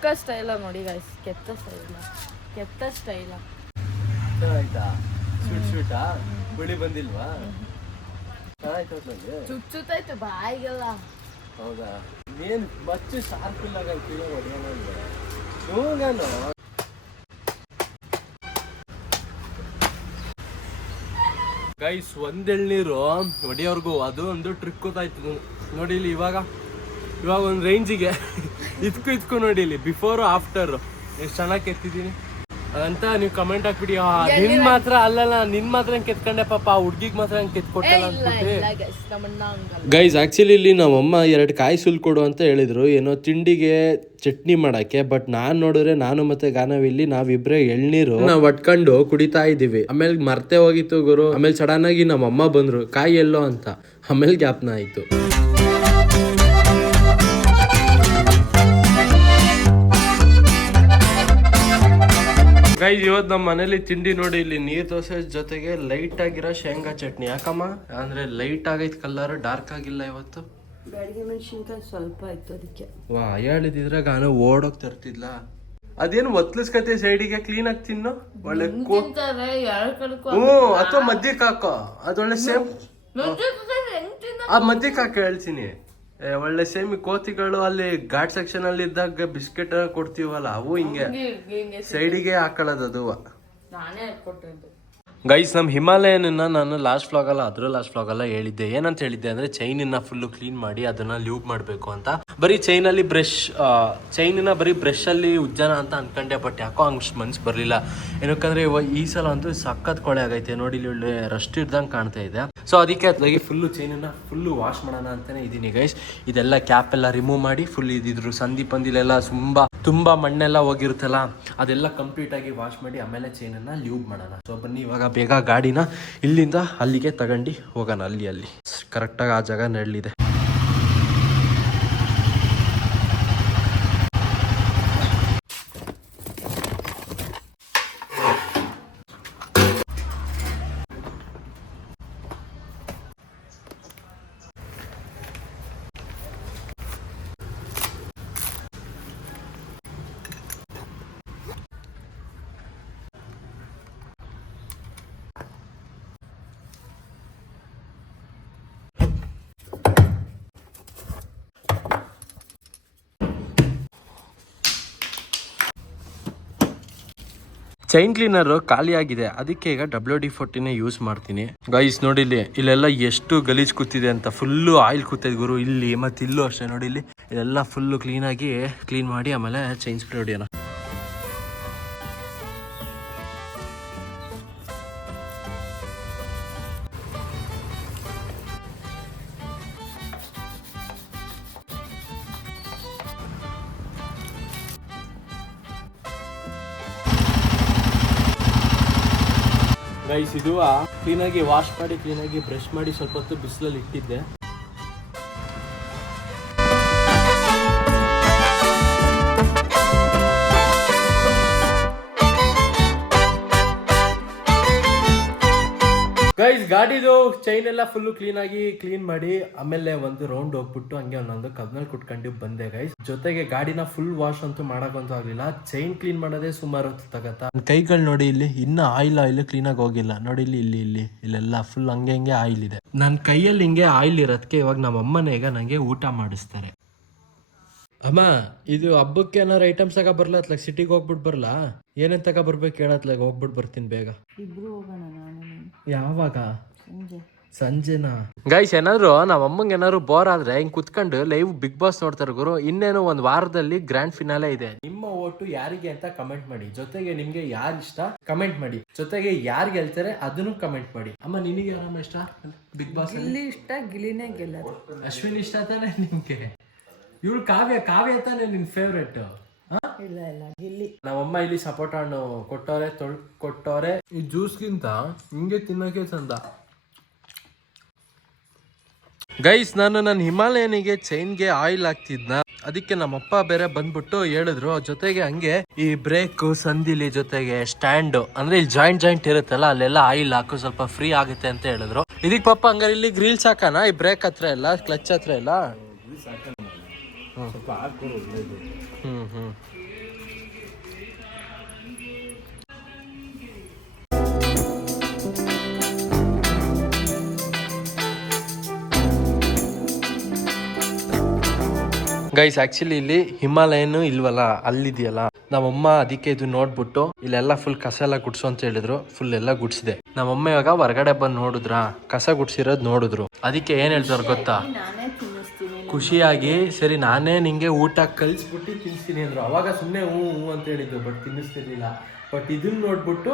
ಪಕ್ಕ ಸ್ಟೈಲ ನೋಡಿ ಗೈಸ್, ಕೆತ್ತ ಸ್ಟೈಲ ಆಯ್ತಾ? ಶೂಟಾ ಬಿಳಿ ಬಂದಿಲ್ವಾ? ಚುಚ್ಚುತ್ತಾಯ್ತು ಬಾಯಿಗೆಲ್ಲ. ಹೌದಾ? ಏನ್ ಬಚ್ಚು ಶಾರ್ಪ್ ಇಲ್ಲ ಗೈಸ್. ಒಂದ್ ಎಳ್ನೀರು ಹೊಡಿಯೋರ್ಗು ಅದು ಒಂದು ಟ್ರಿಕ್ ಗೊತ್ತಾಯ್ತು ನೋಡಿ. ಇಲ್ಲಿ ಇವಾಗ ಒಂದು ರೇಂಜಿಗೆ ಇದ್ಕು ನೋಡಿ ಇಲ್ಲಿ ಬಿಫೋರ್ ಆಫ್ಟರ್ ಎಷ್ಟು ಚೆನ್ನಾಗಿ ಕೆತ್ತಿದ್ದೀನಿ ಅಂತ ನೀವು ಕಮೆಂಟ್ ಹಾಕ್ಬಿಡಿ. ನಿನ್ ಮಾತ್ರ ಅಲ್ಲಲ್ಲ, ನಿನ್ ಮಾತ್ರ ಕೆತ್ಕೊಂಡೆ ಪಾಪ, ಹುಡ್ಗಿಗ್ ಮಾತ್ರ ಕೆತ್ಕೊಟ್ಟಲ್ಲ ಅನ್ಬಿಟ್ಟು. ಗೈಸ್ ಆಕ್ಚುಲಿ ಇಲ್ಲಿ ನಮ್ಮಮ್ಮ 2 ಕಾಯಿ ಸುಲ್ ಕೊಡು ಅಂತ ಹೇಳಿದ್ರು, ಏನೋ ತಿಂಡಿಗೆ ಚಟ್ನಿ ಮಾಡಕ್ಕೆ. ಬಟ್ ನಾನ್ ನೋಡಿದ್ರೆ ನಾನು ಮತ್ತೆ ಗಾನವಿಲ್ಲಿ ನಾವಿಬ್ರೆ ಎಳ್ನೀರು ನಾವ್ ಒಟ್ಕೊಂಡು ಕುಡಿತಾ ಇದೀವಿ. ಆಮೇಲೆ ಮರ್ತೆ ಹೋಗಿತ್ತು ಗುರು. ಆಮೇಲೆ ಸಡನ್ ಆಗಿ ನಮ್ಮಮ್ಮ ಬಂದ್ರು, ಕಾಯಿ ಎಲ್ಲೋ ಅಂತ. ಆಮೇಲೆ ಜ್ಞಾಪನ ಆಯ್ತು. ಗೈಸ್ ಇವತ್ತು ನಮ್ಮ ಮನೇಲಿ ತಿಂಡಿ ನೋಡಿ, ಇಲ್ಲಿ ನೀರ್ ದೋಸೆ ಜೊತೆಗೆ ಲೈಟ್ ಆಗಿರೋ ಶೇಂಗಾ ಚಟ್ನಿ. ಯಾಕಮ್ಮ ಅಂದ್ರೆ ಲೈಟ್ ಆಗೈತ್ ಕಲರ್, ಡಾರ್ಕ್ ಆಗಿಲ್ಲ ಇವತ್ತು. ಬ್ಯಾಡಗಿ ಮೆಣಸಿನ್ಕಾಯಿ ಸ್ವಲ್ಪ ಆಯ್ತು ಅದಕ್ಕೆ. ವಾ ಹೇಳಿದ್ರೆ ಗಾನ ಓಡೋಗ್ ತರ್ತಿದ್ಲ. ಅದೇನು ಒತ್ಲಿಸ್ಕತೆ ಸೈಡಿಗೆ, ಕ್ಲೀನ್ ಆಗಿ ತಿನ್ನು. ಒಳ್ಳೆ ಅಥವಾ ಮಧ್ಯಕ್ಕೆ ಹಾಕೋ, ಅದೊಳ್ಳೆ ಸೇಮ್. ಆ ಮಧ್ಯಕ್ಕೆ ಹಾಕೋ ಹೇಳ್ತೀನಿ. ಒಳ್ಳೆ ಸೇಮಿ ಕೋತಿಗಳು ಅಲ್ಲಿ ಘಾಟ್ ಸೆಕ್ಷನ್ ಅಲ್ಲಿ ಇದ್ದಾಗ ಬಿಸ್ಕೆಟ್ ಕೊಡ್ತೀವಲ್ಲ, ಅವು ಹಿಂಗೆ ಸೈಡಿಗೆ ಹಾಕೊಳ್ಳೋದು ಅದು. ಗೈಸ್ ನಮ್ಮ ಹಿಮಾಲಯನನ್ನ ನಾನು ಲಾಸ್ಟ್ ಫ್ಲಾಗಲ್ಲ ಹೇಳಿದ್ದೆ. ಏನಂತ ಹೇಳಿದ್ದೆ ಅಂದ್ರೆ ಚೈನನ್ನ ಫುಲ್ಲು ಕ್ಲೀನ್ ಮಾಡಿ ಅದನ್ನ ಲ್ಯೂಬ್ ಮಾಡಬೇಕು ಅಂತ. ಬರೀ ಚೈನಲ್ಲಿ ಚೈನನ್ನ ಬರೀ ಬ್ರಷ್ ಅಲ್ಲಿ ಉಜ್ಜನ ಅಂತ ಅನ್ಕೊಂಡೆ. ಬಟ್ ಯಾಕೋ ಹಂಗ್ ಮನ್ಸು ಬರಲಿಲ್ಲ. ಏನಕ್ಕಂದ್ರೆ ಈ ಸಲ ಅಂತೂ ಸಖತ್ ಕೊಳೆ ಆಗೈತೆ ನೋಡಿ, ಇಲ್ಲಿ ಒಳ್ಳೆ ರಸ್ಟ್ ಇರ್ದಂಗೆ ಕಾಣ್ತಾ ಇದೆ. ಸೊ ಅದಕ್ಕೆ ಅದ್ಲಾಗಿ ಫುಲ್ಲು ಚೈನನ್ನ ಫುಲ್ಲು ವಾಶ್ ಮಾಡೋಣ ಅಂತಾನೆ ಇದೀನಿ ಗೈಸ್. ಇದೆಲ್ಲ ಕ್ಯಾಪ್ ಎಲ್ಲ ರಿಮೂವ್ ಮಾಡಿ ಫುಲ್ ಇದಿದ್ರು ಸಂಧಿ ಪಂದಿಲೆಲ್ಲ ತುಂಬಾ ಮಣ್ಣೆಲ್ಲ ಹೋಗಿರುತ್ತಲ್ಲ, ಅದೆಲ್ಲ ಕಂಪ್ಲೀಟ್ ಆಗಿ ವಾಶ್ ಮಾಡಿ ಆಮೇಲೆ ಚೈನನ್ನ ಲ್ಯೂಬ್ ಮಾಡೋಣ. ಸೊ ಬನ್ನಿ ಇವಾಗ ಬೇಗ ಗಾಡಿನ ಇಲ್ಲಿಂದ ಅಲ್ಲಿಗೆ ತಗೊಂಡು ಹೋಗೋಣ. ಅಲ್ಲಿ ಕರೆಕ್ಟಾಗಿ ಆ ಜಾಗ ನೆರಳಿದೆ. ಚೈನ್ ಕ್ಲೀನರ್ ಖಾಲಿ ಆಗಿದೆ, ಅದಕ್ಕೆ ಈಗ WD-40 ಯೂಸ್ ಮಾಡ್ತೀನಿ. ಗೈಸ್ ನೋಡಿ ಇಲ್ಲೆಲ್ಲ ಎಷ್ಟು ಗಲೀಜ್ ಕೂತಿದೆ ಅಂತ. ಫುಲ್ಲು ಆಯಿಲ್ ಕೂತಿದೆ ಗುರು ಇಲ್ಲಿ, ಮತ್ತೆ ಇಲ್ಲೂ ಅಷ್ಟೇ ನೋಡಿ. ಇಲ್ಲೆಲ್ಲ ಫುಲ್ಲು ಕ್ಲೀನ್ ಮಾಡಿ ಆಮೇಲೆ ಚೈನ್ ಸ್ಪ್ರೇ ಹೊಡಿಯೋಣ. ಗೈಸ್ ಇದು ಕ್ಲೀನಾಗಿ ವಾಶ್ ಮಾಡಿ ಕ್ಲೀನಾಗಿ ಬ್ರಷ್ ಮಾಡಿ ಸ್ವಲ್ಪ ಹೊತ್ತು ಬಿಸಿಲಲ್ಲಿ ಇಟ್ಟಿದ್ದೆ. ಗೈಸ್ ಗಾಡಿದು ಚೈನ್ ಎಲ್ಲ ಫುಲ್ಲು ಕ್ಲೀನ್ ಮಾಡಿ ಆಮೇಲೆ ಒಂದು ರೌಂಡ್ ಹೋಗ್ಬಿಟ್ಟು ಹಂಗೆ ಒಂದೊಂದು ಕಬ್ನಲ್ಲಿ ಕುಟ್ಕೊಂಡು ಬಂದೆ ಗೈಸ್. ಜೊತೆಗೆ ಗಾಡಿನ ಫುಲ್ ವಾಶ್ ಅಂತೂ ಮಾಡಕ್ಕಂತೂ ಆಗ್ಲಿಲ್ಲ. ಚೈನ್ ಕ್ಲೀನ್ ಮಾಡೋದೇ ಸುಮಾರು ಹೊತ್ತು ತಗತ್ತ. ಕೈಗಳು ನೋಡಿ ಇಲ್ಲಿ ಇನ್ನ ಆಯಿಲ್ ಕ್ಲೀನ್ ಆಗಿ ಹೋಗಿಲ್ಲ ನೋಡಿ. ಇಲ್ಲೆಲ್ಲ ಫುಲ್ ಹಂಗೆ ಆಯಿಲ್ ಇದೆ. ನನ್ನ ಕೈಯಲ್ಲಿ ಹಿಂಗೆ ಆಯಿಲ್ ಇರೋದಕ್ಕೆ ಇವಾಗ ನಮ್ಮ ಅಮ್ಮನೇ ಈಗ ನಂಗೆ ಊಟ ಮಾಡಿಸ್ತಾರೆ. ಅಮ್ಮ ಇದು ಹಬ್ಬಕ್ಕೆ ಏನಾರು ಐಟಮ್ಸ್ ತಗ ಬರ್ಲ ಅತ್ಲಾಗ ಸಿಟಿಗೆ ಹೋಗ್ಬಿಟ್ಟು ಬರ್ಲಾ? ಏನೇನ್ ತಗ ಬರ್ಬೇಕು ಹೇಳತ್ಲಾಗ ಹೋಗ್ಬಿಟ್ಟು ಬರ್ತೀನಿ ಬೇಗ. ಯಾವಾಗ? ಸಂಜೆನಾ? ಗೈಸ್ ಏನಾದ್ರು ನಮ್ಮ ಅಮ್ಮಂಗೆ ಏನಾದ್ರು ಬೋರ್ ಆದ್ರೆ ಹಿಂಗ್ ಕುತ್ಕೊಂಡು ಲೈವ್ ಬಿಗ್ ಬಾಸ್ ನೋಡ್ತಾರೆ ಗುರು. ಇನ್ನೇನು ಒಂದ್ ವಾರದಲ್ಲಿ ಗ್ರ್ಯಾಂಡ್ ಫಿನಾಲೆ ಇದೆ. ನಿಮ್ಮ ಓಟು ಯಾರಿಗೆ ಅಂತ ಕಮೆಂಟ್ ಮಾಡಿ. ಜೊತೆಗೆ ನಿಮ್ಗೆ ಯಾರು ಇಷ್ಟ ಕಮೆಂಟ್ ಮಾಡಿ. ಜೊತೆಗೆ ಯಾರು ಗೆಲ್ತಾರೆ ಅದನ್ನು ಕಮೆಂಟ್ ಮಾಡಿ. ಅಮ್ಮ ನಿನಗೆ ಯಾರಮ್ಮ ಇಷ್ಟ ಬಿಗ್ ಬಾಸ್? ಗಿಲ್ಲಿ ಇಷ್ಟ, ಗಿಲ್ಲಿನೇ ಗೆಲ್ಲೋದು. ಅಶ್ವಿನ್ ಇಷ್ಟ ತಾನೆ ನಿಮ್ಗೆ? ಇವಳು ಕಾವ್ಯ ತಾನೆ ನಿನ್ ಫೇವ್ರೇಟ್? ಇಲ್ಲ ಗಿಲ್ಲಿ. ನಮ್ಮಮ್ಮ ಇಲ್ಲಿ ಸಪೋಟ ಹಣ್ಣು ಕೊಟ್ಟವ್ರೆ. ಈ ಜ್ಯೂಸ್ಗಿಂತ ಹಿಂಗೆ ತಿನ್ನೋಕೆ ಚಂದ. ಗೈಸ್ ನಾನು ನನ್ನ ಹಿಮಾಲಯನಿಗೆ ಚೈನ್ಗೆ ಆಯಿಲ್ ಹಾಕ್ತಿದ್ನ, ಅದಕ್ಕೆ ನಮ್ಮಪ್ಪ ಬೇರೆ ಬಂದ್ಬಿಟ್ಟು ಹೇಳಿದ್ರು. ಜೊತೆಗೆ ಹಂಗೆ ಈ ಬ್ರೇಕ್ ಸಂದಿಲಿ ಜೊತೆಗೆ ಸ್ಟ್ಯಾಂಡ್ ಅಂದ್ರೆ ಇಲ್ಲಿ ಜಾಯಿಂಟ್ ಇರುತ್ತಲ್ಲ, ಅಲ್ಲೆಲ್ಲ ಆಯಿಲ್ ಹಾಕು ಸ್ವಲ್ಪ ಫ್ರೀ ಆಗುತ್ತೆ ಅಂತ ಹೇಳಿದ್ರು. ಇದಕ್ ಪಪ್ಪ ಹಂಗಾರೆ ಇಲ್ಲಿ ಗ್ರಿಲ್ಸ್ ಹಾಕನ, ಈ ಬ್ರೇಕ್ ಹತ್ರ ಎಲ್ಲ ಕ್ಲಚ್ ಹತ್ರ ಎಲ್ಲ ಗೈಸ್ ಆಕ್ಚುಲಿ ಇಲ್ಲಿ ಹಿಮಾಲಯನು ಇಲ್ವಲ್ಲ, ಅಲ್ಲಿದೆಯಲ್ಲ. ನಮ್ಮಮ್ಮ ಅದಕ್ಕೆ ಇದು ನೋಡ್ಬಿಟ್ಟು ಇಲ್ಲೆಲ್ಲ ಫುಲ್ ಕಸ ಎಲ್ಲ ಗುಡ್ಸು ಅಂತ ಹೇಳಿದ್ರು. ಫುಲ್ ಎಲ್ಲ ಗುಡ್ಸಿದೆ. ನಮ್ಮಮ್ಮ ಇವಾಗ ಹೊರಗಡೆ ಬಂದು ನೋಡಿದ್ರ ಕಸ ಗುಡ್ಸಿರೋದ್ ನೋಡಿದ್ರು. ಅದಕ್ಕೆ ಏನ್ ಹೇಳ್ತಾರ ಗೊತ್ತಾ, ಖುಷಿಯಾಗಿ ಸರಿ ನಾನೇ ನಿಂಗೆ ಊಟ ಕಲ್ಸ್ಬಿಟ್ಟು ತಿನ್ಸ್ತೀನಿ ಅಂದ್ರು. ಅವಾಗ ಸುಮ್ಮನೆ ಹೂ ಅಂತ ಹೇಳಿದ್ರು, ಬಟ್ ತಿನ್ನಿಸ್ತಿರ್ಲಿಲ್ಲ. ಬಟ್ ಇದನ್ನ ನೋಡ್ಬಿಟ್ಟು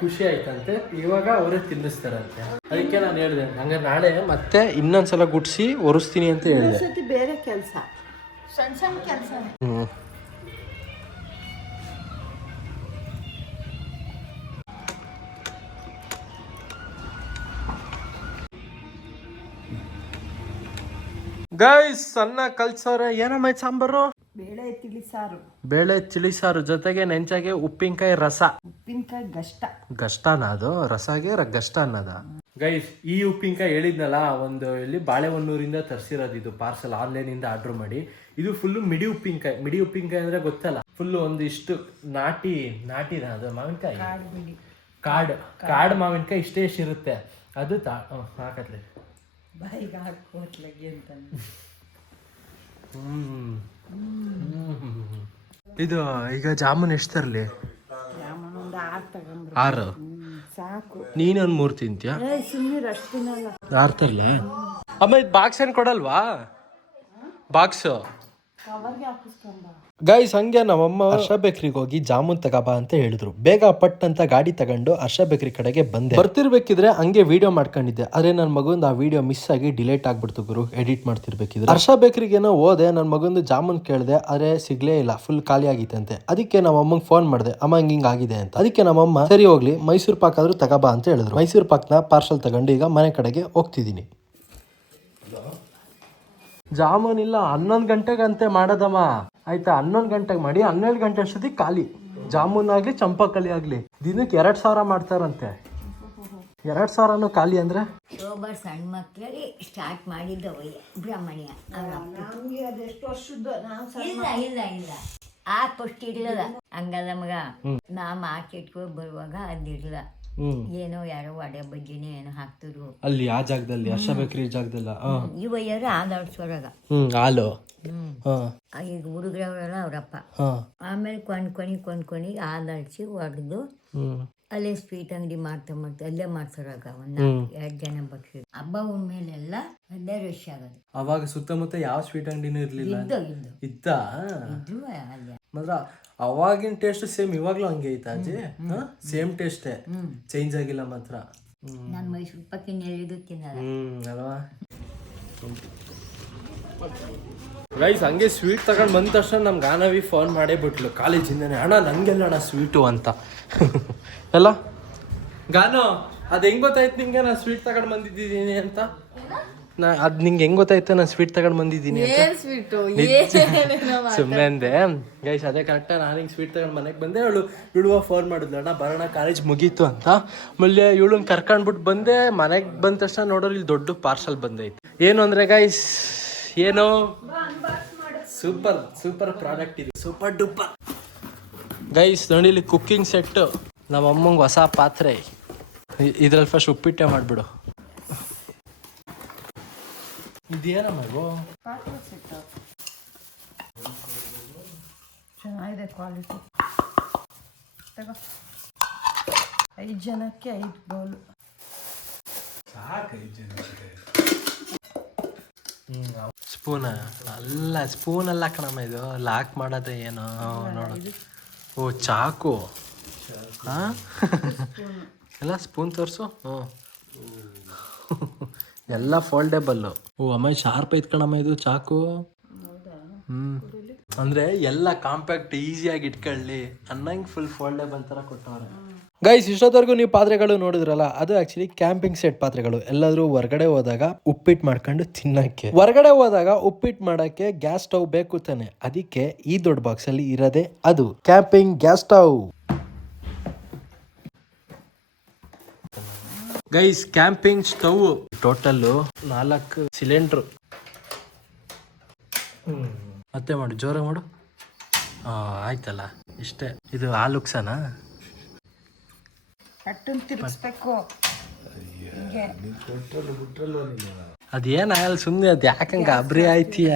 ಖುಷಿ ಆಯ್ತಂತೆ. ಇವಾಗ ಅವರೇ ತಿನ್ನಿಸ್ತಾರಂತೆ. ಅದಕ್ಕೆ ನಾನು ಹೇಳಿದೆ ಹಂಗೆ ನಾಳೆ ಮತ್ತೆ ಇನ್ನೊಂದ್ಸಲ ಗುಡ್ಸಿ ಒರೆಸ್ತೀನಿ ಅಂತ ಹೇಳಿದೆ. ಬೇರೆ ಕೆಲಸ, ಸಣ್ಣ ಸಣ್ಣ ಕೆಲಸ. ಗೈಸ್ ಸಣ್ಣ ಕಲ್ಸೋರೆ. ಏನಮ್ಮ ಸಾಂಬಾರು? ಬೇಳೆ ತಿಳಿಸಾರು. ಬೇಳೆ ತಿಳಿಸಾರು ಜೊತೆಗೆ ನೆಂಚಾಗೆ ಉಪ್ಪಿನಕಾಯಿ ರಸ. ಉಪ್ಪಿನಕಾಯಿ ಗಷ್ಟನ ಅದು ರಸಾಗೆ ಗಷ್ಟ ಅನ್ನದ. ಗೈಸ್ ಈ ಉಪ್ಪಿನಕಾಯಿ ಹೇಳಿದ್ನಲ್ಲ, ಒಂದು ಇಲ್ಲಿ ಬಾಳೆಹೊನ್ನೂರಿಂದ ತರಿಸಿರೋದು. ಇದು ಪಾರ್ಸಲ್ ಆನ್ಲೈನ್ ಇಂದ ಆರ್ಡರ್ ಮಾಡಿ. ಇದು ಫುಲ್ ಮಿಡಿ ಉಪ್ಪಿನಕಾಯಿ. ಮಿಡಿ ಉಪ್ಪಿನಕಾಯಿ ಅಂದ್ರೆ ಗೊತ್ತಲ್ಲ, ಫುಲ್ ಒಂದು ಇಷ್ಟು ನಾಟಿನ ಅದು ಮಾವಿನಕಾಯಿ, ಕಾಡು ಮಾವಿನಕಾಯಿ ಇಷ್ಟೇ ಇರುತ್ತೆ ಅದು. ಹಾಕತ್ಲೆ ಬಾಯಿಗೆ ಹಾಕೋತ್ಲಗಿ ಅಂತ. ಇದು ಈಗ ಜಾಮೂನ್ ಎಷ್ಟು ತರಲಿ? ಜಾಮೂನ್ ಒಂದು 6 ತಗೊಂಡ್ರು. 6 ಸಾಕು. ನೀನೊಂದು 3 ತಿಂತೀಯ? ಸುಮ್ಮನೆ ಅಷ್ಟು ತಿನ್ನಲ್ಲ. 6 ತರ್ಲ? ಅಮ್ಮ ಇದು ಬಾಕ್ಸ್ ಏನು ಕೊಡಲ್ವಾ? ಬಾಕ್ಸು ಕವರ್ಗೆ ಹಾಕಿಸ್ಕೊಂಡ. ಗೈಸ್ ಹಂಗೆ ನಮ್ಮಮ್ಮ ಹರ್ಷ ಬೇಕ್ರಿಗೆ ಹೋಗಿ ಜಾಮೂನ್ ತಗೋಬಾ ಅಂತ ಹೇಳಿದ್ರು. ಬೇಗ ಪಟ್ ಅಂತ ಗಾಡಿ ತಗೊಂಡು ಹರ್ಷ ಬೇಕ್ರಿ ಕಡೆಗೆ ಬಂದೆ. ಬರ್ತಿರ್ಬೇಕಿದ್ರೆ ಹಂಗೆ ವಿಡಿಯೋ ಮಾಡ್ಕೊಂಡಿದ್ದೆ. ಆದ್ರೆ ನನ್ನ ಮಗಂದು ಆ ವಿಡಿಯೋ ಮಿಸ್ ಆಗಿ ಡಿಲೇಟ್ ಆಗ್ಬಿಡ್ತು ಗುರು. ಎಡಿಟ್ ಮಾಡ್ತಿರ್ಬೇಕಿದ್ರೆ ಹರ್ಷ ಬೇಕ್ರಿಗೇನೋ ಹೋದೆ. ನನ್ನ ಮಗಂದು ಜಾಮೂನ್ ಕೇಳಿದೆ, ಆದ್ರೆ ಸಿಗ್ಲೇ ಇಲ್ಲ, ಫುಲ್ ಖಾಲಿ ಆಗಿತ್ತಂತೆ. ಅದಕ್ಕೆ ನಮ್ಮ ಅಮ್ಮಂಗೆ ಫೋನ್ ಮಾಡಿದೆ, ಅಮ್ಮ ಹಿಂಗ್ ಆಗಿದೆ ಅಂತ. ಅದಕ್ಕೆ ನಮ್ಮಮ್ಮ ಸರಿ ಹೋಗ್ಲಿ ಮೈಸೂರು ಪಾಕ್ ಆದ್ರೂ ತಗೋಬಾ ಅಂತ ಹೇಳಿದ್ರು. ಮೈಸೂರು ಪಾಕ್ನ ಪಾರ್ಸಲ್ ತಗೊಂಡು ಈಗ ಮನೆ ಕಡೆಗೆ ಹೋಗ್ತಿದ್ದೀನಿ. ಜಾಮೂನ್ ಇಲ್ಲ 11 ಗಂಟೆಗಂತೆ ಮಾಡೋದಮ್ಮ ಆಯ್ತಾ. 11 ಗಂಟೆಗೆ ಮಾಡಿ 12 ಗಂಟೆ ಅಷ್ಟೊತ್ತಿಗೆ ಖಾಲಿ. ಜಾಮೂನ್ ಆಗ್ಲಿ ಚಂಪಾಕಲಿ ಆಗ್ಲಿ ದಿನಕ್ಕೆ 2,000 ಮಾಡ್ತಾರಂತೆ. 2,000 ಖಾಲಿ ಅಂದ್ರೆ ಸಣ್ಣ ಮಕ್ಕಳಿಗೆ ಸ್ಟಾರ್ಟ್ ಮಾಡಿದ್ದವ ಬ್ರಾಹ್ಮಣ್ಯ. ಅದೆಷ್ಟು ವರ್ಷದ್ದು? ಇಲ್ಲ ಆ ಪಸ್ಟ್ ಇರ್ಲದ ಹಂಗಲ್ಲ ಮಗ. ನಾ ಮಾರ್ಕೆಟ್ಗೆ ಬರುವಾಗ ಅದಿರ್ಲ. ಏನೋ ಯಾರೋ ವಡೆ ಬಜ್ಜಿನೇ ಏನೋ ಹಾಕ್ತಿದ್ರು ಅಲ್ಲಿ ಆ ಜಾಗದಲ್ಲಿ, ಹರ್ಷ ಬೇಕ್ರಿ ಜಾಗದಲ್ಲ. ಇವಯ್ಯಾರ ಆದಾಡ್ಸೋರಾಗ ಹಾಲು ಈಗ ಹುಡುಗರವರೆಲ್ಲ ಅವ್ರಪ್ಪ. ಆಮೇಲೆ ಕೊಂಡ್ಕೊನಿ ಆದಾಡ್ಸಿ ಹೊಡೆದು ಅಲ್ಲೇ ಸ್ವೀಟ್ ಅಂಗಡಿ ಮಾಡ್ತಾ ಅಲ್ಲೇ ಮಾಡ್ಸೋರಾಗ 1-2 ಜನ ಬರ್ತಿದ್ರು. ಹಬ್ಬ ಉಣ್ಮೇಲೆಲ್ಲ ಅಲ್ಲೇ ರಶ್ ಆಗೋದು. ಅವಾಗ ಸುತ್ತಮುತ್ತ ಯಾವ ಸ್ವೀಟ್ ಅಂಗಡಿನೂ ಇರ್ಲಿಲ್ಲ. ಇದ್ದ ಅಲ್ಲೇ ಮಾತ್ರ ಅವಾಗಿನ ಟೇಸ್ಟ್ ಸೇಮ್ ಇವಾಗ್ಲೂ ಹಂಗೆ ಐತಾ ಅಜ್ಜಿ? ಸೇಮ್ ಟೇಸ್ಟೇ, ಚೇಂಜ್ ಆಗಿಲ್ಲ ಮಾತ್ರ. ನಾನು ಮೈಸೂರು ಪಾಕಿನ ಎಲ್ಲಿದು ತಿನ್ನಲ್ಲ ಅಲ್ವಾ ಗೈಸ್. ಹಂಗೆ ಸ್ವೀಟ್ ತಗೊಂಡು ಬಂದ ತಕ್ಷಣ ನಮ್ಗೆ ಗಾನವಿ ಫೋನ್ ಮಾಡೇ ಬಿಟ್ಲು ಕಾಲೇಜಿಂದಾನೆ. ಅಣ್ಣ ನಂಗೆಲ್ಲ ಅಣ್ಣ ಸ್ವೀಟು ಅಂತ ಎಲ್ಲ. ಗಾನೋ ಅದು ಹೆಂಗ್ ಗೊತ್ತಾಯ್ತು ನಿಂಗೆ ನಾನು ಸ್ವೀಟ್ ತಗೊಂಡು ಬಂದಿದ್ದೀನಿ ಅಂತ? ಅದ್ ನಿಂಗೆ ಹೆಂಗ್ ಗೊತ್ತಾಯ್ತು ನಾನು ಸ್ವೀಟ್ ತಗೊಂಡು ಬಂದಿದ್ದೀನಿ ಅಂತ? ಸುಮ್ಮನೆ ಅಂದೆ ಗೈಸ್. ಅದೇ ಕರೆಕ್ಟಾಗಿ ನಾನು ಹಿಂಗೆ ಸ್ವೀಟ್ ತಗೊಂಡು ಮನೆಗೆ ಬಂದೆ. ಇವಳು ಫೋನ್ ಮಾಡಿದ್ಲು, ಅಣ್ಣ ಬರೋಣ ಕಾಲೇಜ್ ಮುಗೀತು ಅಂತ. ಆಮೇಲೆ ಇವಳನ್ನ ಕರ್ಕೊಂಡ್ಬಿಟ್ಟು ಬಂದೆ. ಮನೆಗೆ ಬಂದ ತಕ್ಷಣ ನೋಡೋರು ಇಲ್ಲಿ ದೊಡ್ಡ ಪಾರ್ಸಲ್ ಬಂದೈತೆ. ಏನು ಅಂದ್ರೆ ಗೈಸ್, ಏನು ಸೂಪರ್ ಪ್ರಾಡಕ್ಟ್ ಇದೆ, ಸೂಪರ್ ಡೂಪರ್ ಗೈಸ್. ನೋಡಿ ಇಲ್ಲಿ ಕುಕ್ಕಿಂಗ್ ಸೆಟ್ಟು. ನಮ್ಮ ಅಮ್ಮಂಗೆ ಹೊಸ ಪಾತ್ರೆ. ಇದ್ರಲ್ಲಿ ಫಸ್ಟ್ ಉಪ್ಪಿಟ್ಟೆ ಮಾಡಿಬಿಡು. ಇದೇನಮ್ಮ ಇದು? ಚೆನ್ನಾಗಿದೆ ಕ್ವಾಲಿಟಿ. 5 ಜನಕ್ಕೆ 5 ಬೌಲು ಸಾಕು. 5 ಜನಕ್ಕೆ ಸ್ಪೂನ ಅಲ್ಲ, ಸ್ಪೂನ್ ಅಲ್ಲ ಕಣಮ್ಮ, ಇದು ಲಾಕ್ ಮಾಡೋದೇ ಏನೋ ನೋಡು. ಓ ಚಾಕು. ಹಾಂ ಎಲ್ಲ ಸ್ಪೂನ್ ತೋರಿಸು. ಎಲ್ಲ ಫೋಲ್ಡೇಬಲ್ಲು. ಓ ಅಮ್ಮ ಶಾರ್ಪ್ ಐತ್ ಕಣಮ್ಮ ಇದು ಚಾಕು. ಅಂದ್ರೆ ಎಲ್ಲ ಕಾಂಪ್ಯಾಕ್ಟ್ ಈಸಿಯಾಗಿ ಇಟ್ಕೊಳ್ಳಿ ಅನ್ನಂಗೆ ಫುಲ್ ಫೋಲ್ಡೇಬಲ್ ಥರ ಕೊಟ್ಟವ್ರೆ. ಗೈಸ್ ಇಷ್ಟೊತ್ತವರೆಗೂ ನೀವು ಪಾತ್ರೆಗಳು ನೋಡಿದ್ರಲ್ಲ, ಅದು ಆಕ್ಚುಲಿ ಕ್ಯಾಂಪಿಂಗ್ ಸೆಟ್ ಪಾತ್ರೆಗಳು. ಎಲ್ಲಾದ್ರೂ ಹೊರಗಡೆ ಹೋದಾಗ ಉಪ್ಪಿಟ್ಟು ಮಾಡ್ಕೊಂಡು ತಿನ್ನಕ್ಕೆ, ಹೊರಗಡೆ ಹೋದಾಗ ಉಪ್ಪಿಟ್ಟು ಮಾಡಕ್ಕೆ ಗ್ಯಾಸ್ ಸ್ಟವ್ ಬೇಕು ತಾನೆ. ಅದಕ್ಕೆ ಈ ದೊಡ್ಡ ಬಾಕ್ಸ್ ಅಲ್ಲಿ ಇರೋದೇ ಅದು camping gas stove. Guys camping stove total 4 cylinder. ಮತ್ತೆ ಮಾಡು, ಜೋರ ಮಾಡು. ಆಯ್ತಲ್ಲ ಇಷ್ಟೇ. ಇದು ಆಲುಕ್ಸನಾ? ಕಟ್ಟನ್ ತಿರ್ಗಿಸ್ಬೇಕು. ಅದೇನಾಗಲ್ಲ ಸುಮ್ಮನೆ ಅದು ಯಾಕಂಗೆ ಗಾಬರಿ ಆಯ್ತೀಯ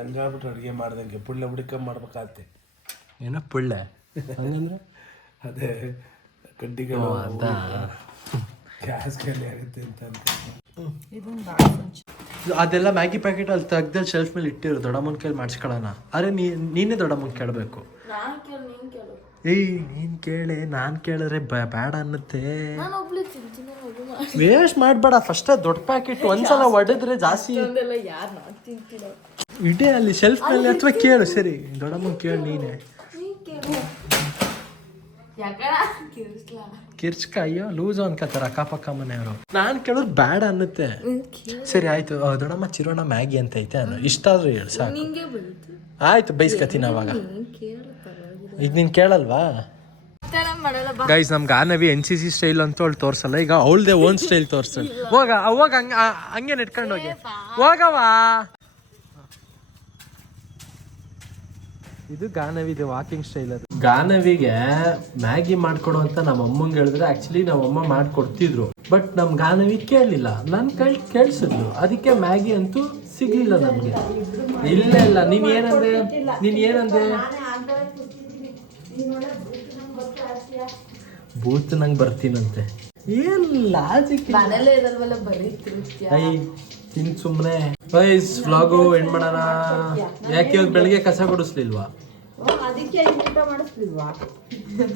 ಹಂಗಾಗ್ಬಿಟ್ಟು ಅಡುಗೆ ಮಾಡ್ದಂಗೆ ಪುಳ್ಳೆ ಹುಡುಕ ಮಾಡ್ಬೇಕಾಗತ್ತೆ. ಏನೋ ಪುಳ್ಳೆ ಹಂಗಂದ್ರೆ ಅದೇ ಕಡ್ಡಿಗಳು ಅದ ಗ್ಯಾಸ್ ಖಾಲಿ ಆಗುತ್ತೆ ಅಂತ ಅದೆಲ್ಲ ಮ್ಯಾಗಿ ಪ್ಯಾಕೆಟ್ ಅಲ್ಲಿ ತೆಗ್ದಲ್ಲಿ ಶೆಲ್ಫ್ ಮೇಲೆ ಇಟ್ಟಿರು. ದೊಡ್ಡಮ್ಮನ ಕೈಲಿ ಮಾಡಿಸ್ಕೊಳ್ಳೋಣ. ಅರೆ ನೀನೇ ದೊಡ್ಡಮ್ಮನ ಕೇಳಬೇಕು. ಏಯ್ ನೀನು ಕೇಳಿ ನಾನು ಕೇಳಿದ್ರೆ ಬೇಡ ಅನ್ನತ್ತೆ. ವೇಸ್ಟ್ ಮಾಡಬೇಡ. ಫಸ್ಟ್ ದೊಡ್ಡ ಪ್ಯಾಕೆಟ್ ಒಂದ್ಸಲ ಹೊಡೆದ್ರೆ ಜಾಸ್ತಿ ಇಡೇ ಅಲ್ಲಿ ಶೆಲ್ಫ್ ಮೇಲೆ ಅಥವಾ ಕೇಳು. ಸರಿ ದೊಡ್ಡಮ್ಮನ ಕೇಳು ನೀನೆ. ಕಿರ್ಚ್ಕ ಅಯ್ಯೋ ಲೂಸ್ ಅನ್ಕೋತಾರ ಅಕ್ಕಪಕ್ಕ ಮನೆಯವರು. ನಾನು ಕೇಳೋದು ಬೇಡ ಅನ್ನತ್ತೆ. ಸರಿ ಆಯ್ತು ದೊಡ್ಡಮ್ಮ ಚಿರೋಣ ಮ್ಯಾಗಿ ಅಂತ ಐತೆ ಅನ್ನೋ ಇಷ್ಟ ಆದ್ರೂ ಹೇಳು ಸಾಕು. ಆಯ್ತು ಬೈಸ್ಕತೀನಿ ಅವಾಗ. ಈಗ ನೀನು ಕೇಳಲ್ವಾ ಗೈಸ್? ನಮ್ಗೆ ಗಾನವಿ NCC ಸ್ಟೈಲ್ ಅಂತೂ ಅವಳು ತೋರ್ಸಲ್ಲ. ಈಗ ಅವಳದೇ ಓನ್ ಸ್ಟೈಲ್ ತೋರ್ಸಲ್ಲ. ಹೋಗ ಹಂಗೆ ನೆಟ್ಕೊಂಡು ಹೋಗಿ ಹೋಗವಾ. ಇದು ಗಾನವಿದೆ ವಾಕಿಂಗ್ ಸ್ಟೈಲ್. ಅದು ಗಾನವಿಗೆ ಮ್ಯಾಗಿ ಮಾಡ್ಕೊಡು ಅಂತ ನಮ್ಮ ಅಮ್ಮಂಗೆ ಹೇಳಿದ್ರೆ ಆಕ್ಚುಲಿ ನಮ್ಮಮ್ಮ ಮಾಡ್ಕೊಡ್ತಿದ್ರು. ಬಟ್ ನಮ್ ಗಾನವಿ ಕೇಳಲಿಲ್ಲ. ನನ್ನ ಕೇಳಿಸಿದ್ಲು. ಅದಕ್ಕೆ ಮ್ಯಾಗಿ ಅಂತೂ ಸಿಗ್ಲಿಲ್ಲ ನಮ್ಗೆ. ಇಲ್ಲ ನೀನ್ ಏನಂದೆ ಬೂತ್ ನಂಗೆ ಬರ್ತೀನಂತೆ. ಏನ್ ಲಾಜಿಕ್ ತಿನ್ ಸುಮ್ಮನೆ. ವೈಸ್ ವ್ಲಾಗು ಎಂಡ್ ಮಾಡೋಣ. ಯಾಕೆ ಇವತ್ತು ಬೆಳಿಗ್ಗೆ ಕಸ ಗುಡಿಸ್ಲಿಲ್ವಾ?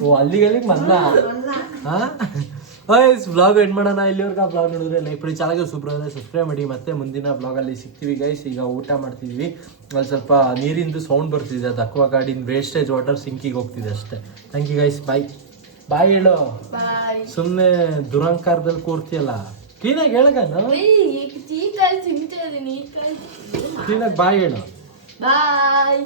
ಓ ಅಲ್ಲಿಗೆ ಬಂದ. ವೈಸ್ ವ್ಲಾಗ್ ಎಂಡ್ ಮಾಡೋಣ. ಇಲ್ಲಿವರೆಗೆ ವ್ಲಾಗ್ ನೋಡಿದ್ರೆ ಲೈಕ್ ಮಾಡಿ, ಚಾನಲ್ಗೆ ಸಬ್ಸ್ಕ್ರೈಬ್ ಮಾಡಿ. ಮತ್ತೆ ಮುಂದಿನ ವ್ಲಾಗಲ್ಲಿ ಸಿಗ್ತೀವಿ ಗೈಸ್. ಈಗ ಊಟ ಮಾಡ್ತಿದ್ವಿ. ಅಲ್ಲಿ ಸ್ವಲ್ಪ ನೀರಿಂದು ಸೌಂಡ್ ಬರ್ತಿದೆ. ಅದು ಅಕ್ವಾ ಗಾರ್ಡಿನ ವೇಸ್ಟೇಜ್ ವಾಟರ್ ಸಿಂಕಿಗೆ ಹೋಗ್ತಿದೆ ಅಷ್ಟೇ. Thank you guys. ಬಾಯ್ ಹೇಳು. ಸುಮ್ಮನೆ ದುರಂಕಾರದಲ್ಲಿ ಕೂರ್ತಿಯಲ್ಲ. ಕ್ಲೀನಾಗಿ ಹೇಳಗನು. ಕ್ಲೀನಾಗಿ ಬಾಯ್ ಹೇಳು. ಬಾಯ್.